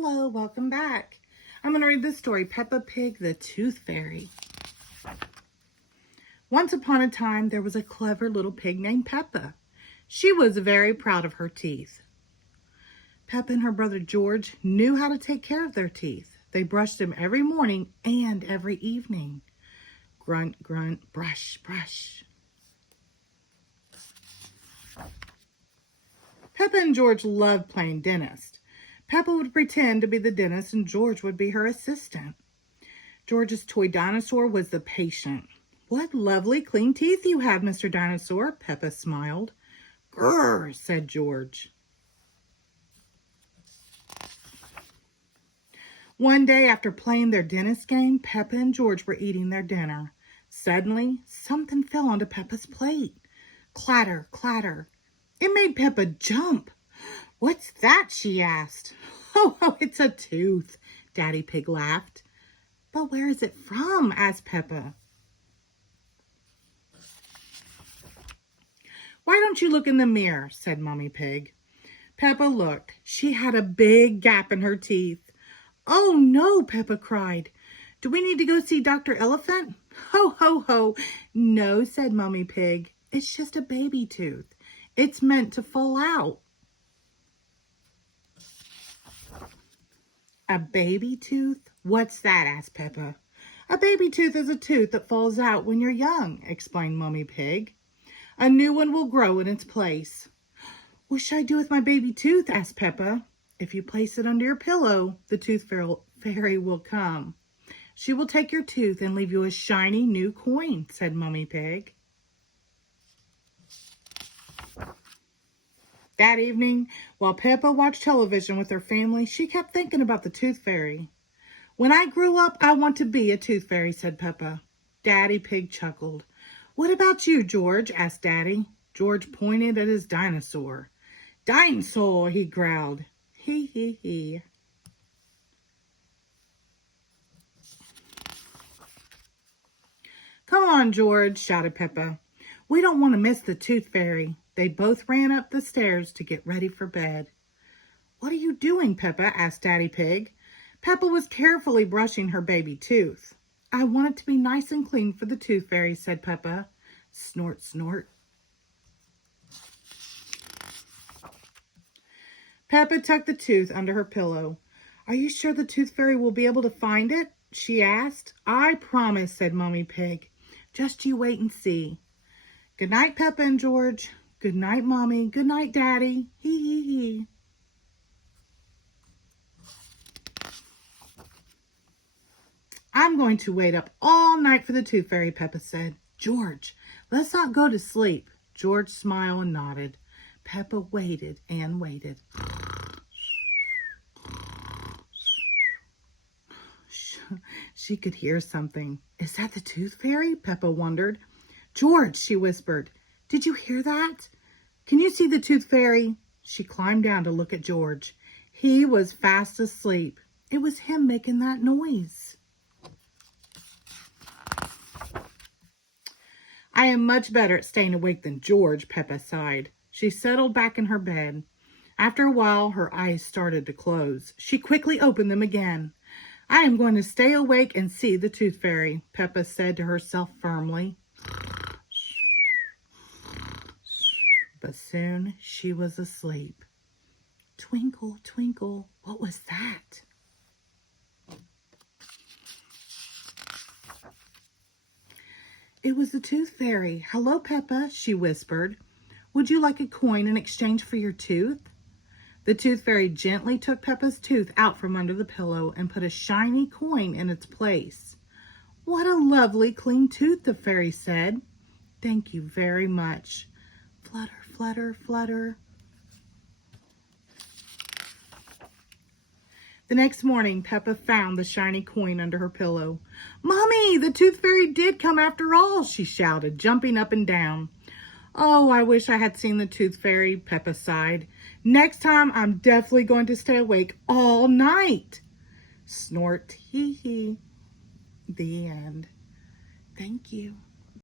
Hello, welcome back. I'm going to read this story, Peppa Pig, the Tooth Fairy. Once upon a time, there was a clever little pig named Peppa. She was very proud of her teeth. Peppa and her brother George knew how to take care of their teeth. They brushed them every morning and every evening. Grunt, grunt, brush, brush. Peppa and George loved playing dentist. Peppa would pretend to be the dentist and George would be her assistant. George's toy dinosaur was the patient. "What lovely clean teeth you have, Mr. Dinosaur," Peppa smiled. "Grrr," said George. One day after playing their dentist game, Peppa and George were eating their dinner. Suddenly, something fell onto Peppa's plate. Clatter, clatter. It made Peppa jump. "What's that?" she asked. Oh, it's a tooth," Daddy Pig laughed. "But where is it from?" asked Peppa. "Why don't you look in the mirror?" said Mommy Pig. Peppa looked. She had a big gap in her teeth. "Oh no," Peppa cried. "Do we need to go see Dr. Elephant?" "Ho, ho, ho." "No," said Mommy Pig. "It's just a baby tooth. It's meant to fall out." "A baby tooth? What's that?" asked Peppa. "A baby tooth is a tooth that falls out when you're young," explained Mommy Pig. "A new one will grow in its place." "What should I do with my baby tooth?" asked Peppa. "If you place it under your pillow, the tooth fairy will come. She will take your tooth and leave you a shiny new coin," said Mommy Pig. That evening, while Peppa watched television with her family, she kept thinking about the Tooth Fairy. "When I grow up, I want to be a Tooth Fairy," said Peppa. Daddy Pig chuckled. "What about you, George?" asked Daddy. George pointed at his dinosaur. "Dinosaur," he growled. Hee, hee, hee. "Come on, George," shouted Peppa. "We don't want to miss the Tooth Fairy." They both ran up the stairs to get ready for bed. "What are you doing, Peppa?" asked Daddy Pig. Peppa was carefully brushing her baby tooth. "I want it to be nice and clean for the Tooth Fairy," said Peppa. Snort, snort. Peppa tucked the tooth under her pillow. "Are you sure the Tooth Fairy will be able to find it?" she asked. "I promise," said Mommy Pig. "Just you wait and see." "Good night, Peppa and George." "Good night, Mommy." "Good night, Daddy." Hee hee hee. "I'm going to wait up all night for the Tooth Fairy," Peppa said. "George, let's not go to sleep." George smiled and nodded. Peppa waited and waited. She could hear something. "Is that the Tooth Fairy?" Peppa wondered. "George," she whispered, "did you hear that? Can you see the Tooth Fairy?" She climbed down to look at George. He was fast asleep. It was him making that noise. "I am much better at staying awake than George," Peppa sighed. She settled back in her bed. After a while, her eyes started to close. She quickly opened them again. "I am going to stay awake and see the Tooth Fairy," Peppa said to herself firmly. But soon she was asleep. Twinkle, twinkle, what was that? It was the Tooth Fairy. "Hello, Peppa," she whispered. "Would you like a coin in exchange for your tooth?" The Tooth Fairy gently took Peppa's tooth out from under the pillow and put a shiny coin in its place. "What a lovely clean tooth," the fairy said. "Thank you very much." Flutter, flutter, flutter. The next morning, Peppa found the shiny coin under her pillow. "Mommy, the Tooth Fairy did come after all," she shouted, jumping up and down. "Oh, I wish I had seen the Tooth Fairy," Peppa sighed. "Next time, I'm definitely going to stay awake all night." Snort, hee hee. The end. Thank you.